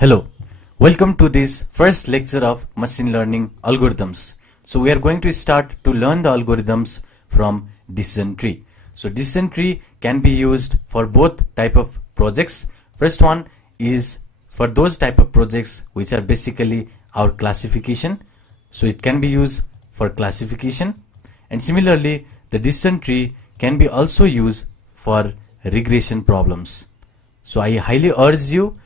Hello, welcome to this first lecture of machine learning algorithms. So we are going to start to learn the algorithms from decision tree. So decision tree can be used for both type of projects. First one is for those type of projects which are basically our classification. So it can be used for classification, and similarly the decision tree can be also used for regression problems. So I highly urge you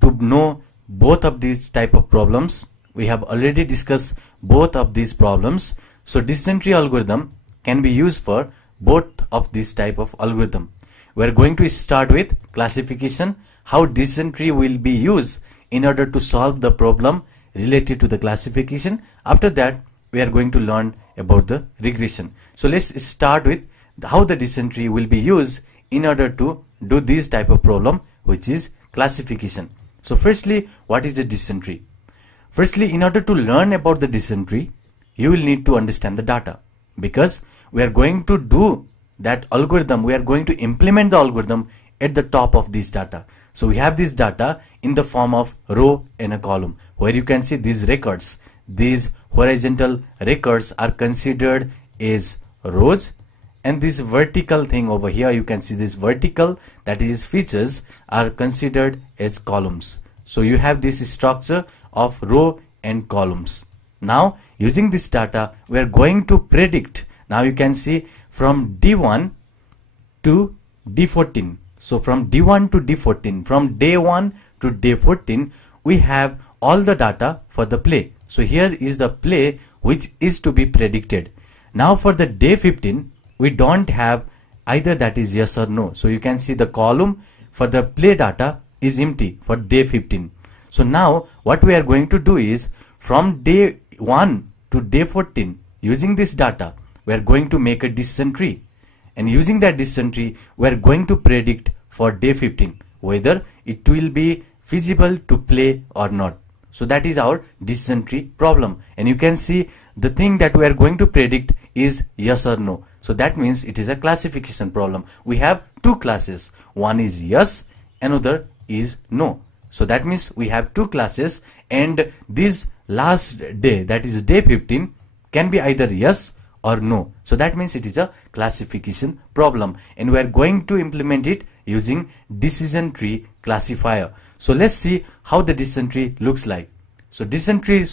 to know both of these type of problems. We have already discussed both of these problems. So decision tree algorithm can be used for both of these type of algorithm. We are going to start with classification, how decision tree will be used in order to solve the problem related to the classification. After that, we are going to learn about the regression. So let's start with how the decision tree will be used in order to do this type of problem, which is classification. So firstly, what is a decision tree? Firstly, in order to learn about the decision tree, you will need to understand the data, because we are going to do that algorithm, we are going to implement the algorithm at the top of this data. So we have this data in the form of row and a column, where you can see these records. These horizontal records are considered as rows, and this vertical thing over here, you can see this vertical, that is features, are considered as columns. So you have this structure of row and columns. Now using this data, we are going to predict. Now you can see from D1 to D14. So from D1 to D14, from day 1 to day 14, we have all the data for the play. So here is the play which is to be predicted. Now for the day 15, we don't have either, that is yes or no. So you can see the column for the play data is empty for day 15. So now what we are going to do is, from day 1 to day 14, using this data, we are going to make a decision tree. And using that decision tree, we are going to predict for day 15 whether it will be feasible to play or not. So that is our decision tree problem. And you can see the thing that we are going to predict is yes or no. So that means it is a classification problem. We have two classes. One is yes, another is no. So that means we have two classes, and this last day, that is day 15, can be either yes or no. So that means it is a classification problem, and we are going to implement it using decision tree classifier. So let's see how the decision tree looks like. So decision tree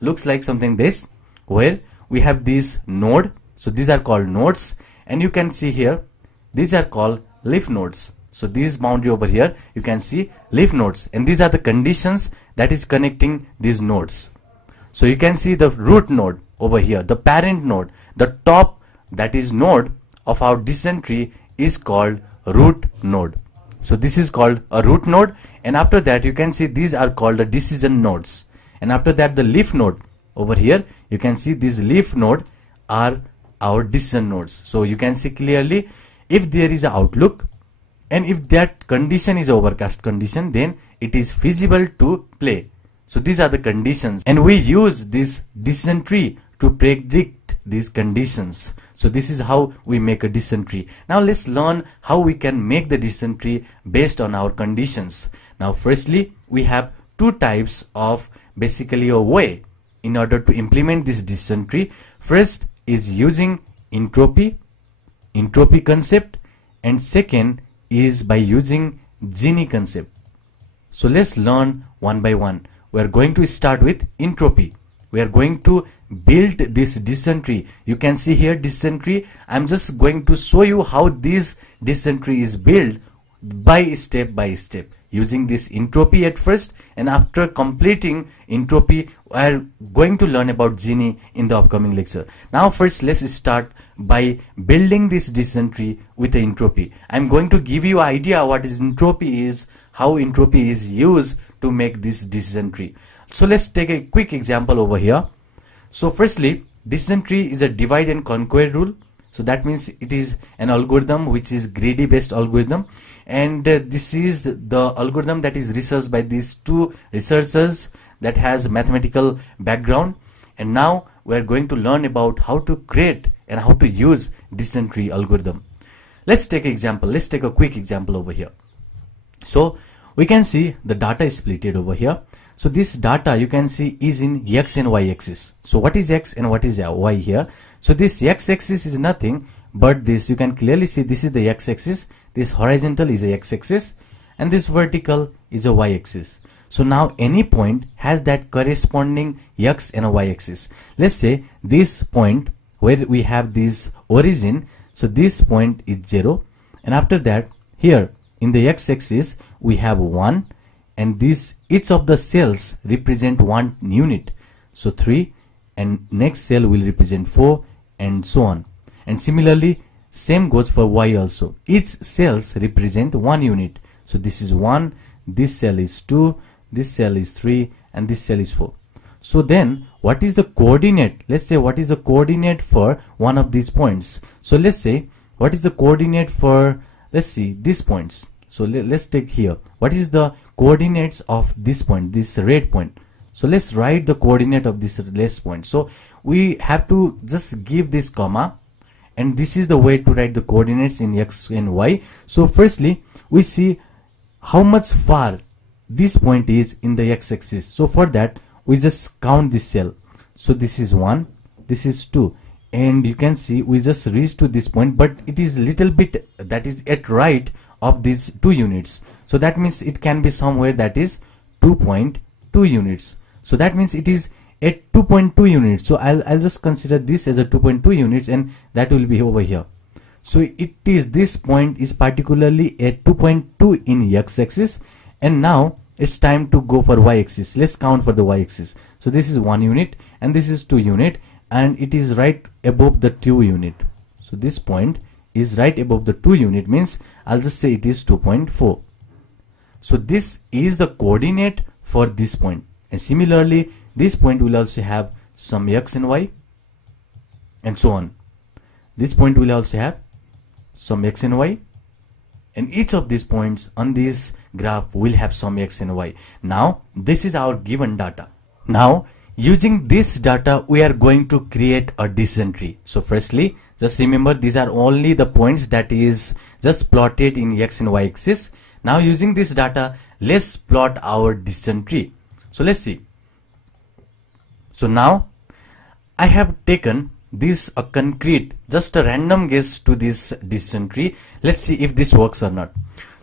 looks like something this, where we have this node. So these are called nodes, and you can see here these are called leaf nodes. So this boundary over here, you can see leaf nodes, and these are the conditions that is connecting these nodes. So you can see the root node over here, the parent node, the top, that is node of our decision tree, is called root node. So this is called a root node, and after that you can see these are called the decision nodes. And after that, the leaf node over here, you can see these leaf node are our decision nodes. So you can see clearly, if there is an outlook and if that condition is overcast condition, then it is feasible to play. So these are the conditions, and we use this decision tree to predict these conditions. So this is how we make a decision tree. Now let's learn how we can make the decision tree based on our conditions. Now firstly, we have two types of basically a way in order to implement this decision tree. First is using entropy concept, and second is by using Gini concept. So let's learn one by one. We are going to start with entropy. We are going to build this decision tree. You can see here decision tree. I'm just going to show you how this decision tree is built by step using this entropy at first, and after completing entropy, we are going to learn about Gini in the upcoming lecture. Now first, let's start by building this decision tree with the entropy. I'm going to give you an idea what is entropy is, how entropy is used to make this decision tree. So let's take a quick example over here. So firstly, decision tree is a divide and conquer rule. So that means it is an algorithm which is greedy based algorithm, and this is the algorithm that is researched by these two researchers that has mathematical background. And now we are going to learn about how to create and how to use decision tree algorithm. Let's take an example. Let's take a quick example over here. So we can see the data is splitted over here. So this data you can see is in x and y axis. So what is x and what is y here? So this x axis is nothing but this, you can clearly see this is the x axis, this horizontal is a x axis, and this vertical is a y axis. So now any point has that corresponding x and a y axis. Let's say this point where we have this origin, so this point is 0, and after that here in the x axis we have 1, and this each of the cells represent 1 unit, so 3, and next cell will represent 4, and so on. And similarly same goes for y also, each cells represent 1 unit, so this is 1, this cell is 2, this cell is 3, and this cell is 4. So then what is the coordinate? Let's say what is the coordinate for one of these points. So let's say what is the coordinate for, let's see, these points. So let's take here, what is the coordinates of this point, this red point. So let's write the coordinate of this red point. So we have to just give this comma, and this is the way to write the coordinates in x and y. So firstly we see how much far this point is in the x axis. So for that we just count this cell. So this is 1, this is 2, and you can see we just reached to this point, but it is little bit, that is at right of these 2 units. So that means it can be somewhere that is 2.2 units. So that means it is at 2.2 units. So I'll just consider this as a 2.2 units, and that will be over here. So it is, this point is particularly at 2.2 in x axis, and now it's time to go for y axis. Let's count for the y axis. So this is 1 unit and this is 2 unit, and it is right above the 2 unit. So this point is right above the 2 unit, means I'll just say it is 2.4. So this is the coordinate for this point, and similarly this point will also have some x and y, and so on. This point will also have some x and y, and each of these points on this graph will have some x and y. Now this is our given data. Now using this data we are going to create a decision tree. So firstly just remember these are only the points that is just plotted in x and y axis. Now using this data let's plot our decision tree. So let's see. So now I have taken this a concrete, just a random guess to this decision tree. Let's see if this works or not.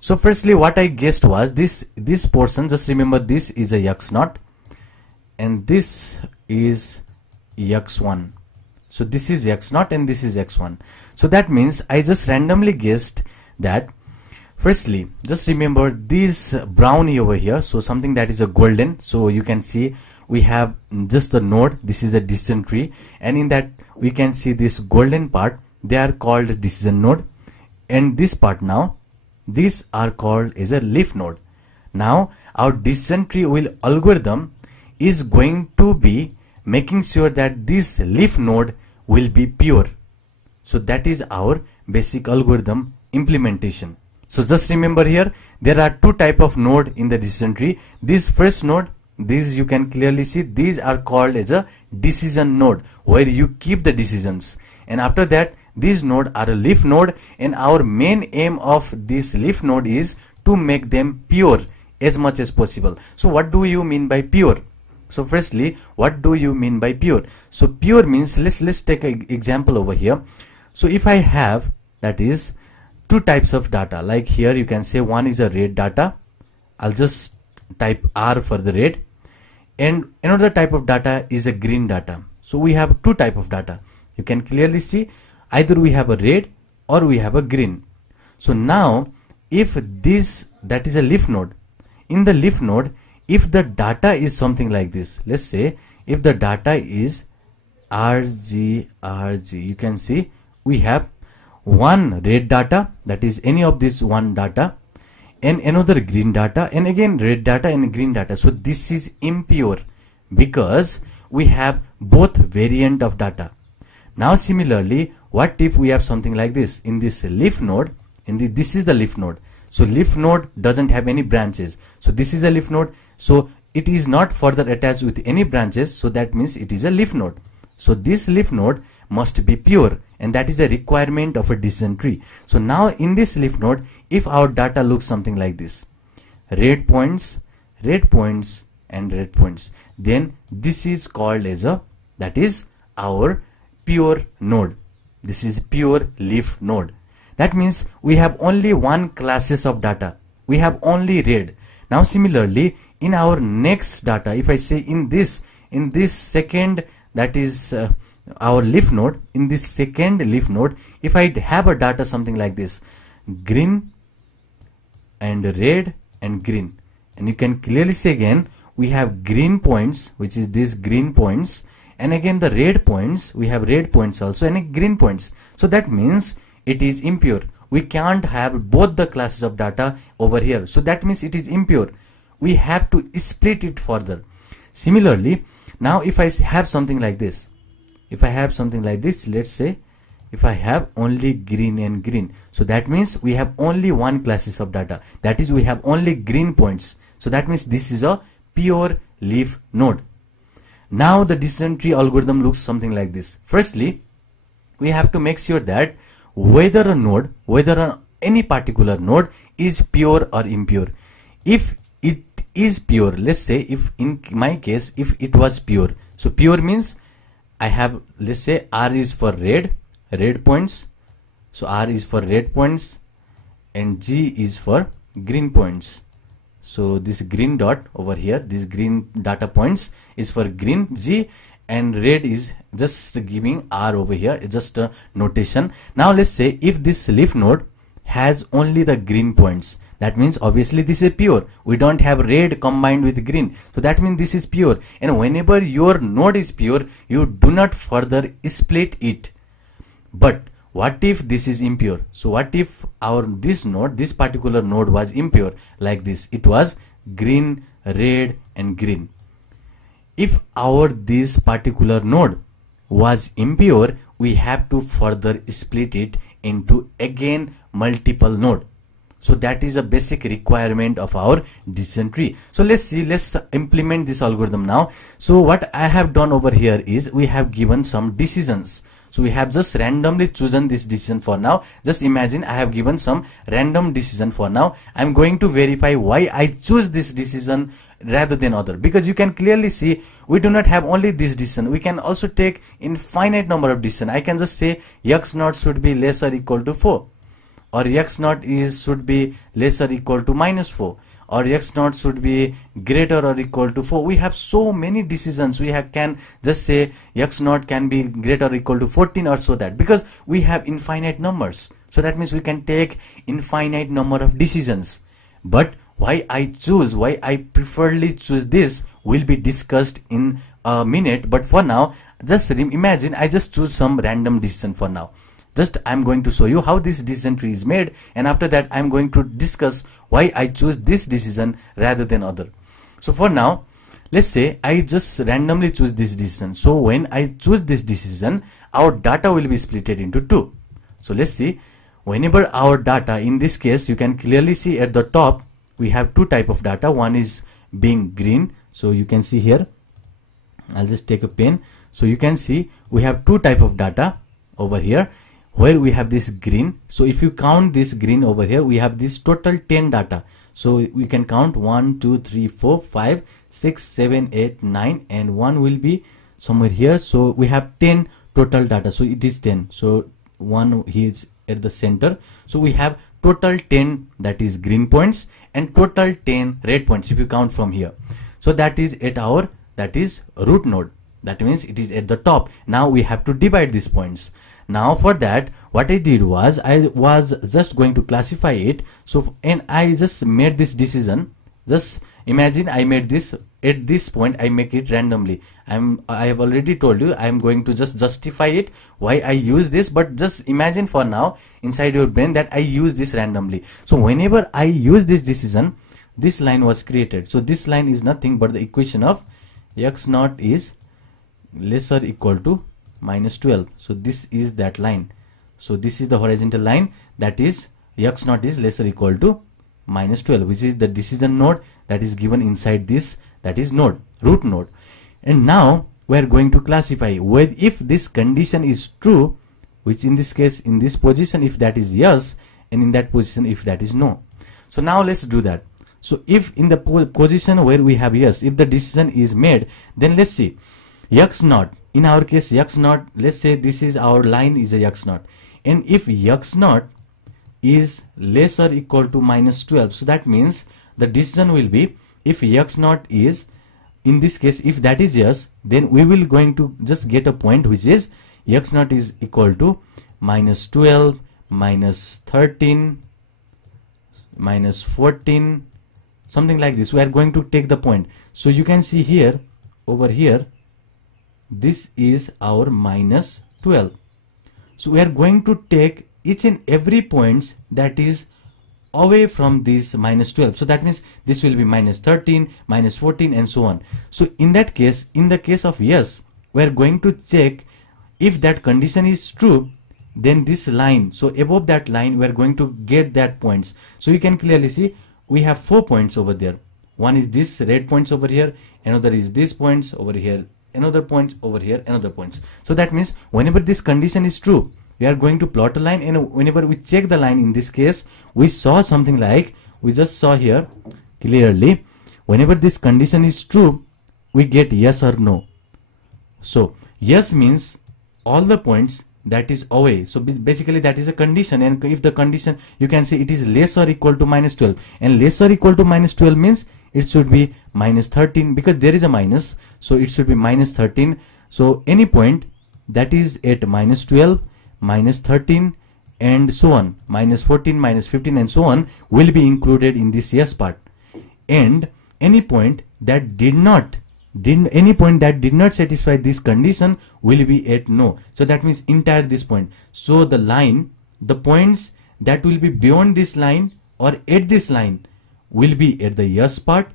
So firstly what I guessed was this portion, just remember this is a x0 and this is x1. So this is x0 and this is x1. So that means I just randomly guessed that, firstly just remember this brownie over here, so something that is a golden. So you can see we have just a node, this is a decision tree, and in that we can see this golden part, they are called decision node, and this part now, these are called as a leaf node. Now our decision tree algorithm is going to be making sure that this leaf node will be pure. So that is our basic algorithm implementation. So just remember here there are 2 type of node in the decision tree. This first node, these you can clearly see, these are called as a decision node where you keep the decisions, and after that these node are a leaf node, and our main aim of this leaf node is to make them pure as much as possible. So what do you mean by pure? So firstly what do you mean by pure? So pure means, let's take an example over here. So if I have, that is 2 types of data, like here you can say one is a red data, I'll just type R for the red, and another type of data is a green data. So we have 2 type of data. You can clearly see either we have a red or we have a green. So now if this, that is a leaf node, in the leaf node if the data is something like this, let's say if the data is RG, you can see we have one red data, that is any of this one data, and another green data, and again red data and green data. So this is impure because we have both variant of data. Now similarly what if we have something like this in this leaf node, this is the leaf node. So leaf node doesn't have any branches, so this is a leaf node, so it is not further attached with any branches, so that means it is a leaf node. So this leaf node must be pure, and that is the requirement of a decision tree. So now in this leaf node if our data looks something like this, red points, red points, and red points. Then this is called as a, that is our pure node. This is pure leaf node. That means we have only one classes of data. We have only red. Now similarly, in our next data, if I say in this second, that is our leaf node, in this second leaf node, if I have a data something like this, green and red and green, and you can clearly see again we have green points, which is these green points, and again the red points, we have red points also, and green points. So that means it is impure. We can't have both the classes of data over here. So that means it is impure. We have to split it further. Similarly, now if I have something like this, if I have something like this, let's say if I have only green and green, so that means we have only one classes of data, that is we have only green points. So that means this is a pure leaf node. Now the decision tree algorithm looks something like this. Firstly, we have to make sure that whether a node, whether any particular node is pure or impure. If it is pure, let's say if in my case if it was pure, so pure means I have, let's say R is for red points, so R is for red points and G is for green points. So this green dot over here, this green data points is for green G, and red is just giving R over here, it's just a notation. Now let's say if this leaf node has only the green points, that means obviously this is pure. We don't have red combined with green, so that means this is pure. And whenever your node is pure, you do not further split it. But what if this is impure? So what if this node, this particular node was impure like this? It was green, red and green. If this particular node was impure, we have to further split it into again multiple node. So that is a basic requirement of our decision tree. So let's see, let's implement this algorithm now. So what I have done over here is we have given some decisions. So we have just randomly chosen this decision for now. Just imagine I have given some random decision for now. I'm going to verify why I choose this decision rather than other, because you can clearly see we do not have only this decision. We can also take infinite number of decision. I can just say x naught should be less or equal to 4, or x naught should be less or equal to -4, or x naught should be greater or equal to 4. We have so many decisions. We can just say x naught can be greater or equal to 14 or so that, because we have infinite numbers. So that means we can take infinite number of decisions. But why I preferably choose this will be discussed in a minute. But for now, just imagine I just choose some random decision for now. Just I'm going to show you how this decision tree is made, and after that I'm going to discuss why I choose this decision rather than other. So for now, let's say I just randomly choose this decision. So when I choose this decision, our data will be split into two. So let's see, whenever our data, in this case you can clearly see at the top we have two type of data. One is being green, so you can see here, I'll just take a pen. So you can see we have two type of data over here where we have this green. So if you count this green over here, we have this total 10 data. So we can count 1 2 3 4 5 6 7 8 9, and 1 will be somewhere here. So we have 10 total data, so it is 10. So 1 is at the center. So we have total 10, that is green points, and total 10 red points if you count from here. So that is at our, that is root node. That means it is at the top. Now we have to divide these points. Now for that, what I did was I was just going to classify it. So, and I just made this decision. Just imagine I made this at this point, I make it randomly. I have already told you I'm going to just justify it why I use this, but just imagine for now inside your brain that I use this randomly. So whenever I use this decision, this line was created. So this line is nothing but the equation of x naught is less or equal to -12. So this is that line. So this is the horizontal line, that is x naught is less or equal to -12, which is the decision node that is given inside this, that is node, root node. And now we are going to classify whether if this condition is true, which in this case, in this position if that is yes, and in that position if that is no. So now let's do that. So if in the position where we have yes, if the decision is made, then let's see x naught, in our case x naught, let's say this is our line is a x naught, and if x naught is less or equal to minus 12, so that means the decision will be, if x naught is, in this case if that is yes, then we will going to just get a point which is x naught is equal to minus 12, minus 13, minus 14, something like this. We are going to take the point. So you can see here, over here, this is our minus 12. So we are going to take each and every points that is away from this minus 12. So that means this will be minus 13, minus 14, and so on. So in that case, in the case of yes, we are going to check if that condition is true, then this line, so above that line we are going to get that points. So you can clearly see we have 4 points over there. One is this red points over here, another is these points over here, another points over here, another points. So that means whenever this condition is true, we are going to plot a line, and whenever we check the line, in this case we saw something like, we just saw here clearly, whenever this condition is true, we get yes or no. So yes means all the points that is away. So basically that is a condition, and if the condition, you can say it is less or equal to minus 12, and less or equal to minus 12 means it should be minus 13, because there is a minus, so it should be minus 13. So any point that is at minus 12, minus 13, and so on, minus 14, minus 15, and so on will be included in this yes part. And any point that did not satisfy this condition will be at no. So that means entire this point. So the line, the points that will be beyond this line or at this line will be at the yes part,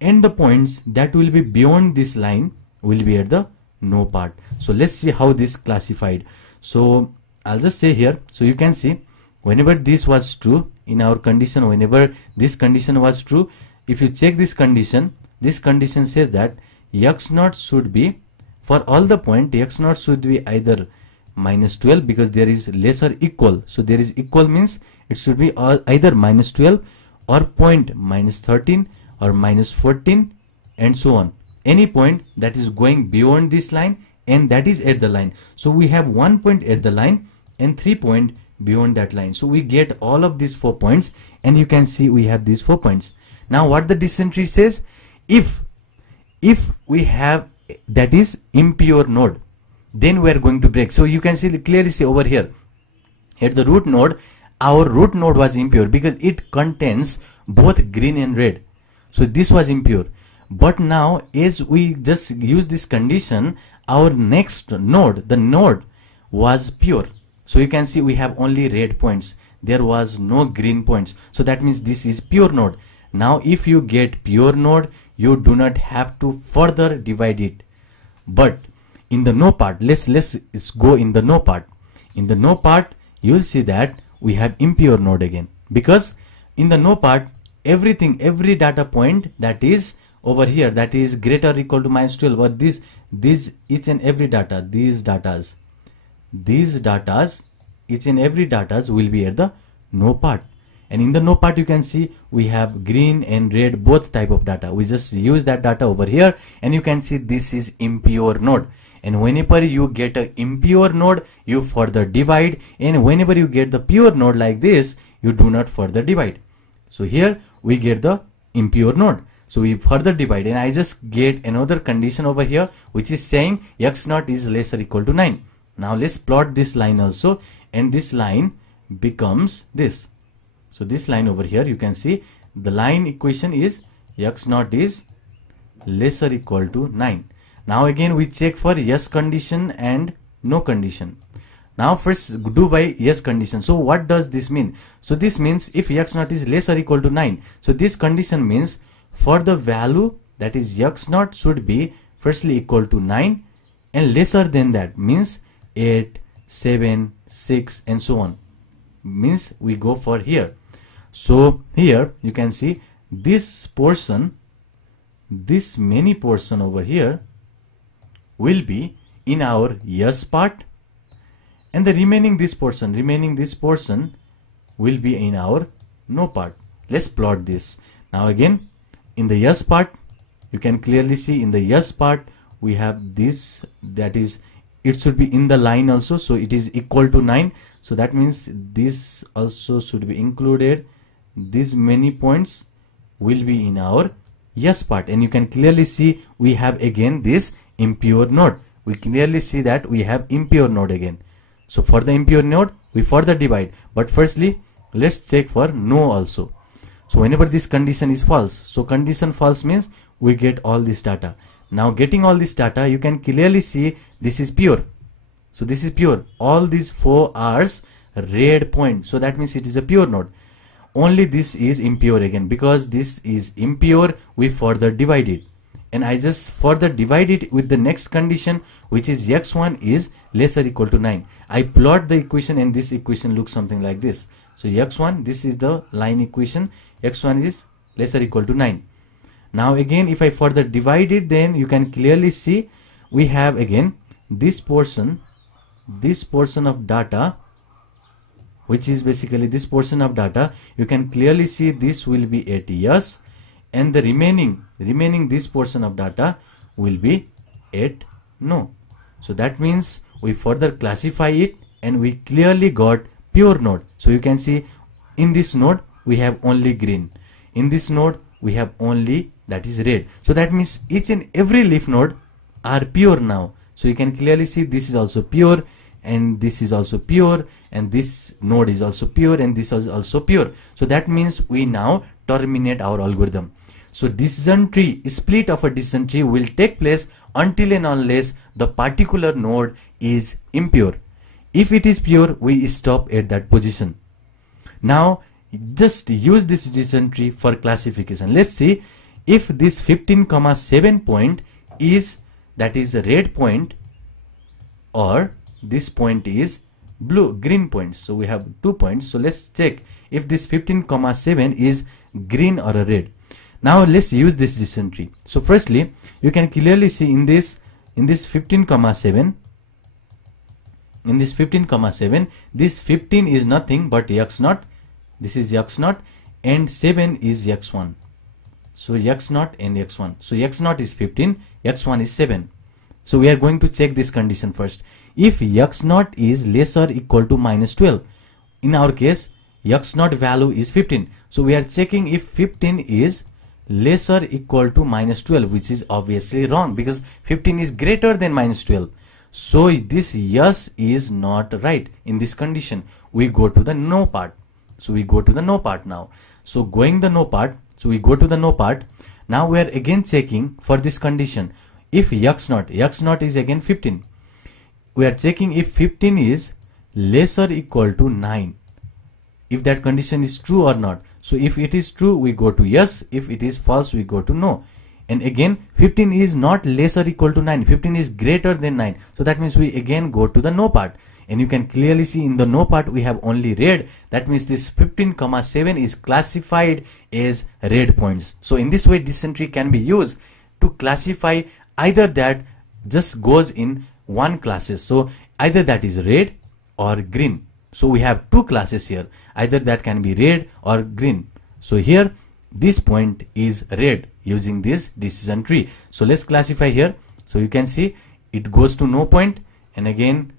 and the points that will be beyond this line will be at the no part. So let's see how this classified. So I'll just say here, so you can see whenever this was true in our condition, whenever this condition was true, if you check this condition says that x naught should be, for all the point, x naught should be either minus 12, because there is less or equal. So there is equal means it should be either minus 12 or point minus 13 or minus 14, and so on. Any point that is going beyond this line and that is at the line. So we have 1 point at the line and 3 point beyond that line. So we get all of these 4 points, and you can see we have these 4 points. Now what the decision tree says, if we have that is impure node, then we are going to break. So you can see clearly see over here at the root node, our root node was impure because it contains both green and red. So this was impure. But now as we just use this condition, our next node, the node was pure. So you can see we have only red points. There was no green points. So that means this is pure node. Now if you get pure node, you do not have to further divide it. But in the no part, let's go in the no part. In the no part, you'll see that we have impure node again, because in the no part, everything, every data point that is over here, that is greater or equal to minus 12, or this each and every data, these datas, each and every datas will be at the no part. And in the no part, you can see we have green and red, both type of data. We just use that data over here, and you can see this is impure node. And whenever you get an impure node, you further divide, and whenever you get the pure node like this, you do not further divide. So here we get the impure node, so we further divide, and I just get another condition over here which is saying x naught is less or equal to 9. Now let's plot this line also, and this line becomes this. So this line over here, you can see the line equation is x naught is less or equal to 9. Now again we check for yes condition and no condition. Now first do by yes condition. So what does this mean? So this means if x naught is less or equal to 9, so this condition means for the value that is x naught should be firstly equal to 9, and lesser than that means 8, 7, 6, and so on, means we go for here. So here you can see this portion, this many portion over here will be in our yes part, and the remaining this portion will be in our no part. Let's plot this. Now again, in the yes part, you can clearly see in the yes part we have this, that is, it should be in the line also, so it is equal to 9. So that means this also should be included. These many points will be in our yes part, and you can clearly see we have again this impure node. We clearly see that we have impure node again. So for the impure node we further divide, but firstly let's check for no also. So whenever this condition is false, so condition false means we get all this data. Now getting all this data, you can clearly see this is pure. So this is pure. All these 4 are red point. So that means it is a pure node. Only this is impure again. Because this is impure, we further divide it. And I just further divide it with the next condition, which is x1 is lesser equal to 9. I plot the equation, and this equation looks something like this. So x1, this is the line equation, x1 is lesser equal to 9. Now again, if I further divide it, then you can clearly see we have again this portion of data, which is basically this portion of data. You can clearly see this will be at yes, and the remaining this portion of data will be at no. So that means we further classify it, and we clearly got pure node. So you can see in this node we have only green, in this node we have only, that is, red. So that means each and every leaf node are pure now. So you can clearly see this is also pure, and this is also pure, and this node is also pure, and this is also pure. So that means we now terminate our algorithm. So decision tree, split of a decision tree will take place until and unless the particular node is impure. If it is pure, we stop at that position. Now just use this decision tree for classification. Let's see if this 15,7 point is, that is, a red point, or this point is green point. So we have 2 points. So let's check if this 15,7 is green or a red. Now let's use this decision tree. So firstly, you can clearly see in this 15,7, this 15 is nothing but x0. This is x0, and 7 is x1. So x0 and x1. So x0 is 15, x1 is 7. So we are going to check this condition first. If x0 is lesser equal to -12, in our case x0 value is 15. So we are checking if 15 is lesser equal to -12, which is obviously wrong, because 15 is greater than -12. So this yes is not right. In this condition, we go to the no part. So we go to the no part now. So going the no part, so we go to the no part. Now we are again checking for this condition. If x0 is again 15. We are checking if 15 is lesser equal to 9. If that condition is true or not. So if it is true, we go to yes. If it is false, we go to no. And again, 15 is not lesser equal to 9. 15 is greater than 9. So that means we again go to the no part. And you can clearly see in the no part we have only red. That means this 15,7 is classified as red points. So in this way, decision tree can be used to classify either that just goes in one classes. So either that is red or green. So we have 2 classes here. Either that can be red or green. So here this point is red using this decision tree. So let's classify here. So you can see it goes to no point, and again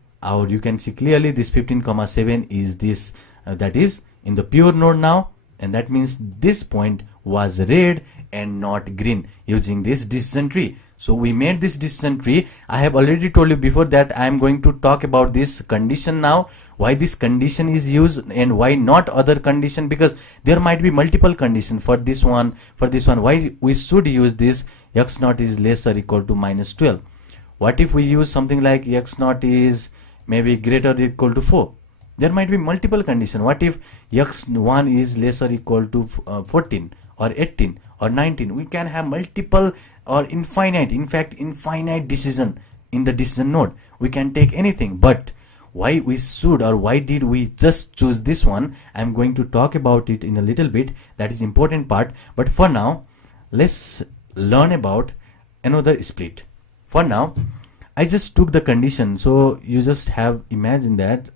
you can see clearly this 15,7 is this that is in the pure node now, and that means this point was red and not green using this decision tree. So we made this decision tree. I have already told you before that I am going to talk about this condition now, why this condition is used and why not other condition, because there might be multiple conditions for this one, why we should use this x0 is lesser equal to -12. What if we use something like x0 is maybe greater or equal to 4? There might be multiple conditions. What if x1 is lesser equal to 14 or 18 or 19? We can have multiple or infinite, in fact infinite decision in the decision node. We can take anything, but why we should or why did we just choose this one, I'm going to talk about it in a little bit. That is important part. But for now, let's learn about another split. For now, I just took the condition, so you just have imagined that.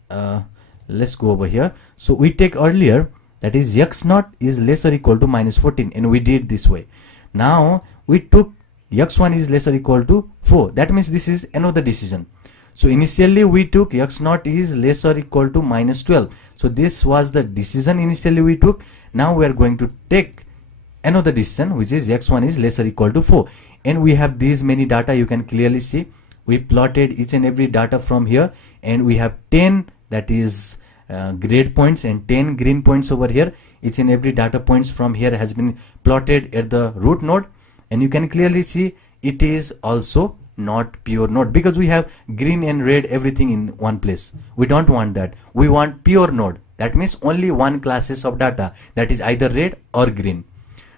Let's go over here. So we take earlier that is x naught is less or equal to minus 14, and we did this way. Now we took x1 is less or equal to 4. That means this is another decision. So initially we took x naught is less or equal to minus 12. So this was the decision initially we took. Now we are going to take another decision, which is x1 is less or equal to 4. And we have these many data. You can clearly see we plotted each and every data from here, and we have 10 that is red points and 10 green points over here. Each and every data points from here has been plotted at the root node, and you can clearly see it is also not pure node, because we have green and red everything in one place. We don't want that. We want pure node. That means only one classes of data, that is either red or green.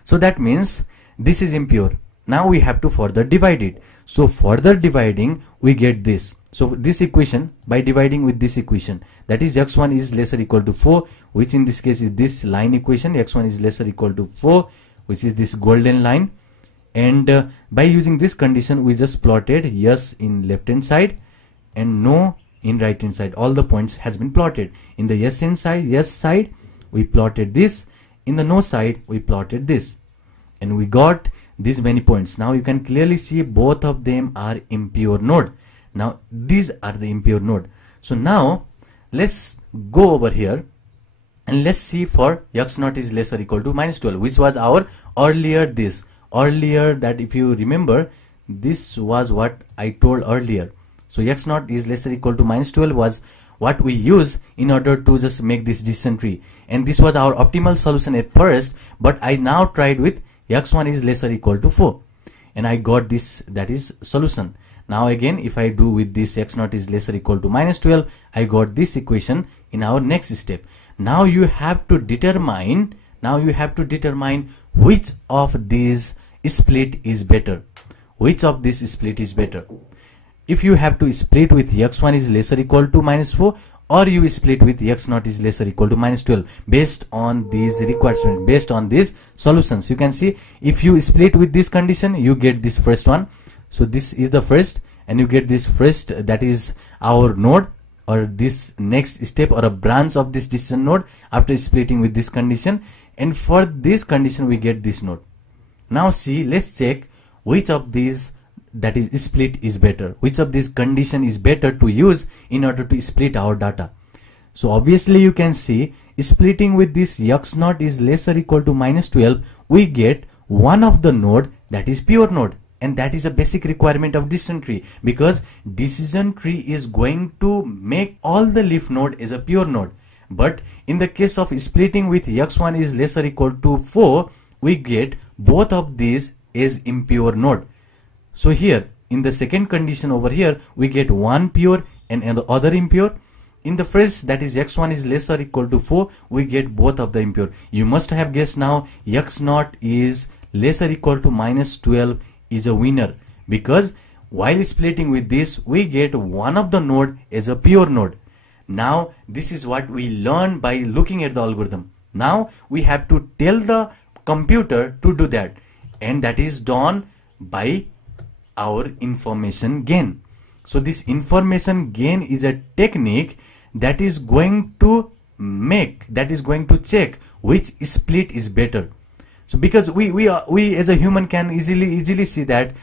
So that means this is impure. Now we have to further divide it. So further dividing, we get this. So this equation, by dividing with this equation, that is x1 is less or equal to 4, which in this case is this line equation, x1 is less or equal to 4, which is this golden line. And by using this condition, we just plotted yes in left hand side and no in right hand side. All the points has been plotted. In the yes side, we plotted this. In the no side, we plotted this. And we got these many points. Now you can clearly see both of them are impure node. Now these are the impure node. So now let's go over here and let's see for x naught is less or equal to minus 12, which was our earlier that if you remember, this was what I told earlier. So x naught is less or equal to minus 12 was what we use in order to just make this decision tree, and this was our optimal solution at first, but I now tried with x1 is less or equal to 4 and I got this, that is solution. Now again, if I do with this x naught is less or equal to minus 12, I got this equation in our next step. Now you have to determine which of these split is better. Which of this split is better? If you have to split with x1 is less or equal to minus 4, or you split with x naught is less or equal to minus 12, based on these requirements, based on these solutions. You can see if you split with this condition, you get this first one. So this is the first, and you get this first, that is our node, or this next step or a branch of this decision node after splitting with this condition. And for this condition, we get this node. Now see, let's check which of these that is split is better. Which of these condition is better to use in order to split our data. So obviously you can see splitting with this x naught is less or equal to minus 12, we get one of the node that is pure node. And that is a basic requirement of decision tree, because decision tree is going to make all the leaf node as a pure node. But in the case of splitting with x1 is less or equal to 4, we get both of these as impure node. So here in the second condition over here, we get one pure and the other impure. In the first, that is x1 is less or equal to 4, we get both of the impure. You must have guessed now x naught is less or equal to minus 12 is a winner, because while splitting with this, we get one of the node as a pure node. Now this is what we learn by looking at the algorithm. Now we have to tell the computer to do that, and that is done by our information gain. So this information gain is a technique that is going to check which split is better. So because we as a human can easily see that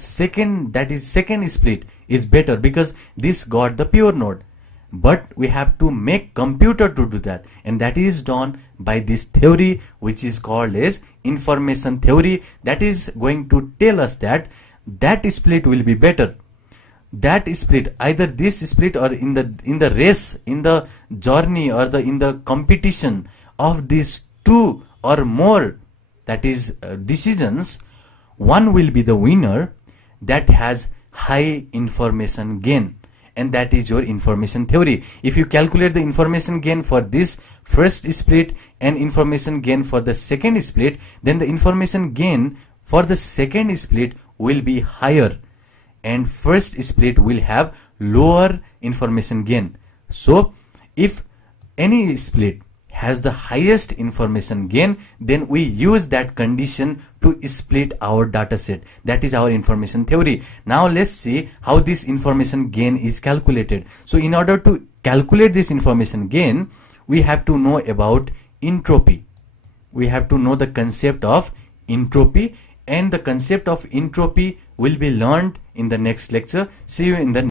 second split is better, because this got the pure node. But we have to make computer to do that, and that is done by this theory which is called as information theory. That is going to tell us that split will be better. That split, either this split or in the race, in the journey, or in the competition of these two or more, that is decisions, one will be the winner that has high information gain, and that is your information theory. If you calculate the information gain for this first split and information gain for the second split, then the information gain for the second split will be higher, and first split will have lower information gain. So if any split has the highest information gain, then we use that condition to split our data set. That is our information theory. Now let's see how this information gain is calculated. So in order to calculate this information gain, we have to know about entropy. We have to know the concept of entropy, and the concept of entropy will be learned in the next lecture. See you in the